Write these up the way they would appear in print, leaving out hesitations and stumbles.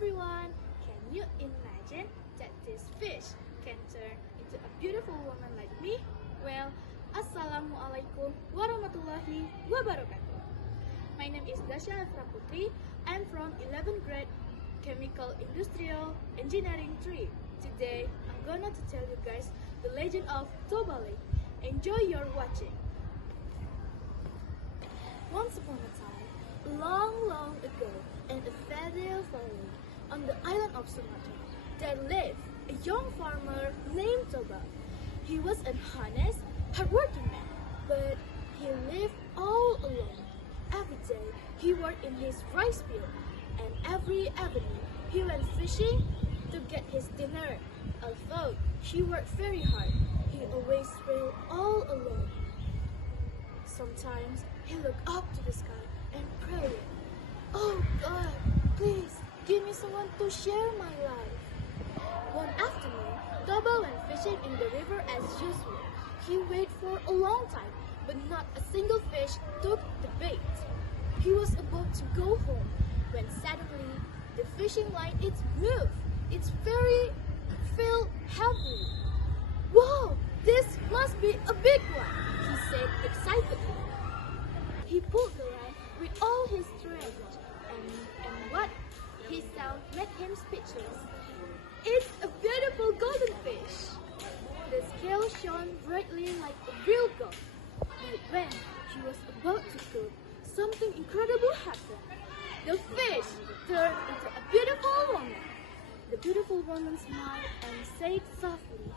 everyone! Can you imagine that this fish can turn into a beautiful woman like me? Well, Assalamualaikum warahmatullahi wabarakatuh. My name is Dasha Afra Putri. I'm from 11th grade Chemical Industrial Engineering 3. Today, I'm gonna to tell you guys the legend of Oktober. Enjoy your watching. Once upon a time, long ago, in a fairy valley on the island of Sumatra, there lived a young farmer named Toba. He was an honest, hardworking man, but he lived all alone. Every day, he worked in his rice field, and every evening, he went fishing to get his dinner. Although he worked very hard, he always felt all alone. Sometimes he looked up to the sky and prayed, "Oh God, please give me someone to share my life." One afternoon, Toba went fishing in the river as usual. He waited for a long time, but not a single fish took the bait. He was about to go home when suddenly the fishing line moved. It's felt heavy. "Wow, this must be a big one," he said excitedly. He pulled the line with all his strength, and what he saw made him speechless. It's a beautiful golden fish. The scale shone brightly like a real gold. But when he was about to cook, something incredible happened. The fish turned into a beautiful woman. The beautiful woman smiled and said softly,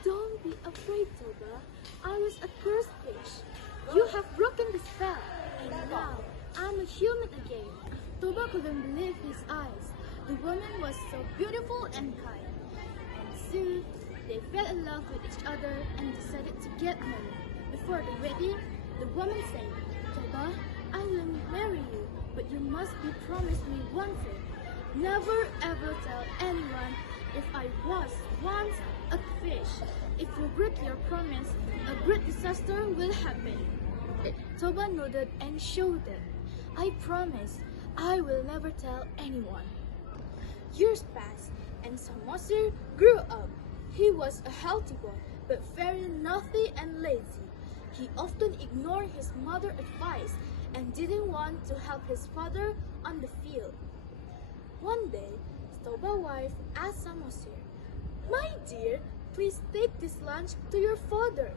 "Don't be afraid, Toba. I was a cursed fish. You have broken the spell, and now I'm a human again." Toba couldn't believe his eyes. The woman was so beautiful and kind. And soon, they fell in love with each other and decided to get married. Before the wedding, the woman said, "Toba, I will marry you, but you must promise me one thing. Never ever tell anyone if I was once a fish. If you break your promise, a great disaster will happen." Toba nodded and shouted, "I promise I will never tell anyone." Years passed, and Samosir grew up. He was a healthy boy, but very naughty and lazy. He often ignored his mother's advice and didn't want to help his father on the field. One day, Toba's wife asked Samosir, "My dear, please take this lunch to your father.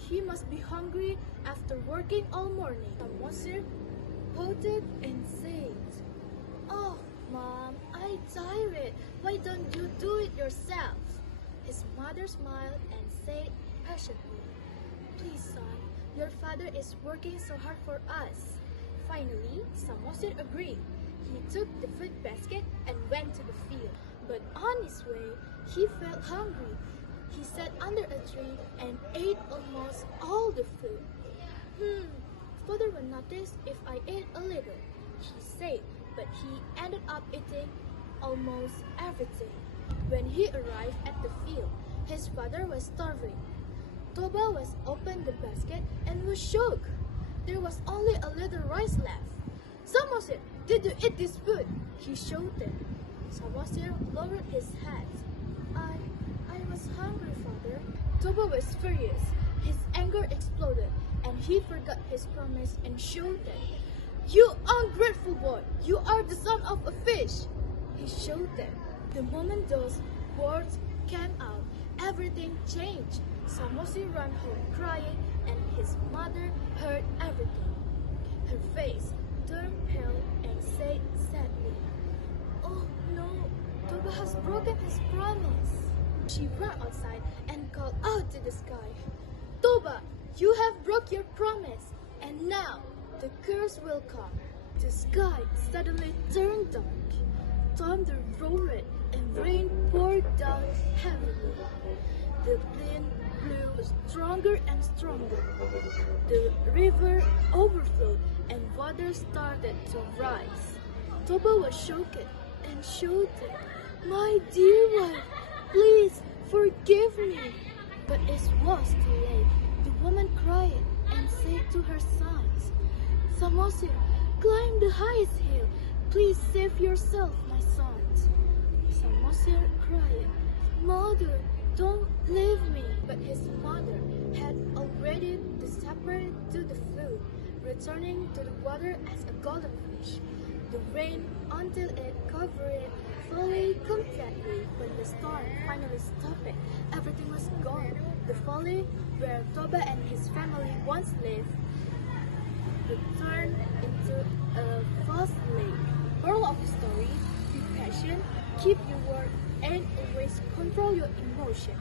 He must be hungry after working all morning." Samosir pouted and said, "Oh, Mom, I'm tired. Why don't you do it yourself?" His mother smiled and said patiently, "Please, son, your father is working so hard for us." Finally, Samosir agreed. He took the food basket and went to the field. But on his way, he felt hungry. He sat under a tree and ate almost all the food. Father will notice if I ate a little," he said, but he ended up eating almost everything. When he arrived at the field, his father was starving. Toba was opened the basket and was shocked. There was only a little rice left. "Samosir, did you eat this food?" he shouted. Samosir lowered his head. I was hungry, father." Toba was furious. His anger exploded, and he forgot his promise and shouted, "You ungrateful boy! You are the son of a fish!" he shouted. The moment those words came out, everything changed. Samosir ran home crying, and his mother heard everything. Her face turned pale and said sadly, "Oh no, Toba has broken his promise." She ran outside and called out to the sky, "Toba, you have broke your promise, and now the curse will come." The sky suddenly turned dark. Thunder roared and rain poured down heavily. The wind blew stronger and stronger. The river overflowed and water started to rise. Toba was shocked and shouted, "My dear wife, please forgive me." But it was too late. The woman cried and said to her sons, "Samosir, climb the highest hill. Please save yourself, my sons. Samosir cried, Mother, don't leave me. But his mother had already disappeared to the flood, returning to the water as a golden fish. The rain until it covered it fully completely. When the storm finally stopped it, everything was gone. The valley where Toba and his family once lived turned into a vast lake. Moral of the story: be patient, keep your word, and always control your emotion.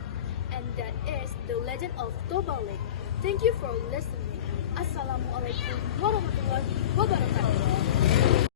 And that is the legend of Toba Lake. Thank you for listening. Assalamualaikum warahmatullahi wabarakatuh.